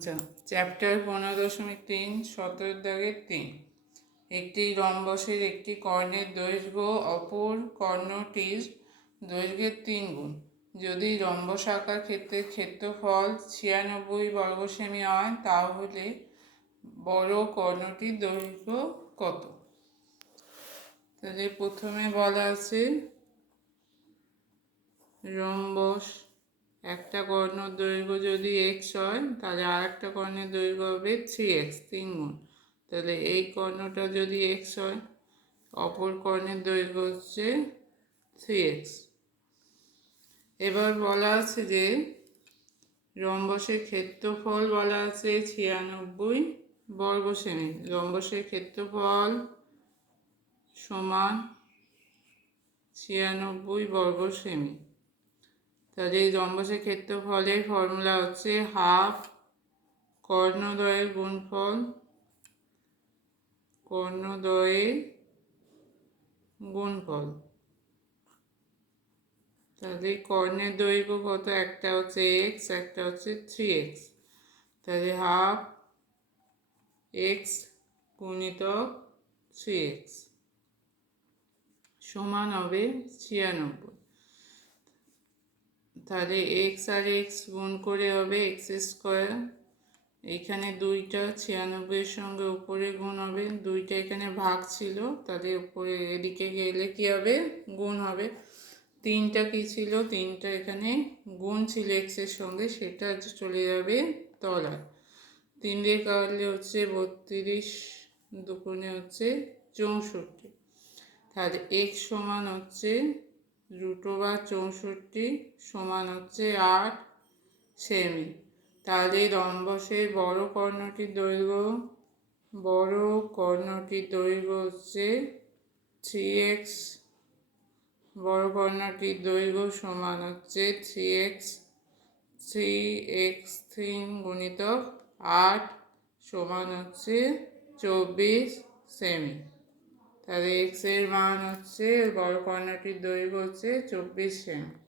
আচ্ছা, চ্যাপ্টার 15.3 17-3। একটি রম্বসের একটি কর্ণের দৈর্ঘ্য অপর কর্ণটির দৈর্ঘ্যের 3 গুণ। যদি রম্বসাকার ক্ষেত্রের ক্ষেত্রফল 96 বর্গ সেমি হয়, তাহলে বড় কর্ণটির দৈর্ঘ্য কত? তাহলে প্রথমে বলা আছে রম্বস একটা কর্ণের দৈর্ঘ্য যদি এক্স হয়, তাহলে আর একটা কর্ণের দৈর্ঘ্য হবে 3x, 3 গুণ। তাহলে এই কর্ণটা যদি এক্স হয়, অপর কর্ণের দৈর্ঘ্য হচ্ছে 3x। এবার বলা আছে যে রম্বসের ক্ষেত্রফল বলা আছে 96 বর্গ সেমি। রম্বসের ক্ষেত্রফল সমান 96 বর্গ সেমি। তাহলে এই রম্বসের ক্ষেত্রফলের ফর্মুলা হচ্ছে হাফ কর্ণদ্বয়ের গুণফল, কর্ণদ্বয়ের গুণফল। তাহলে কর্ণের দৈর্ঘ্য কত? একটা হচ্ছে এক্স, একটা হচ্ছে 3x। তাহলে হাফ এক্স গুণিতক 3x সমান হবে 96। তাহলে এক্স আর এক্স গুণ করে হবে এক্স স্কোয়ার। এখানে দুইটা 96 সঙ্গে উপরে গুণ হবে, দুইটা এখানে ভাগ ছিল, তাহলে উপরে এদিকে গেলে কি হবে? গুণ হবে। তিনটা কি ছিল? তিনটা এখানে গুণ ছিল এক্সের সঙ্গে, সেটা চলে যাবে তলায়। 3 দিয়ে কাটলে হচ্ছে 32, দুগুণে হচ্ছে 64। তাহলে এক্স সমান হচ্ছে √64 সমান হচ্ছে 8 সেমি। তাহলে রম্বসের বড় কর্ণটির দৈর্ঘ্য হচ্ছে 3x। বড় কর্ণটির দৈর্ঘ্য সমান হচ্ছে 3x 3 গুণিতক 8 সমান হচ্ছে 24 সেমি। তাহলে এক্স এর মান হচ্ছে, বড় কর্ণটির দৈর্ঘ্য হচ্ছে 24 সেমি।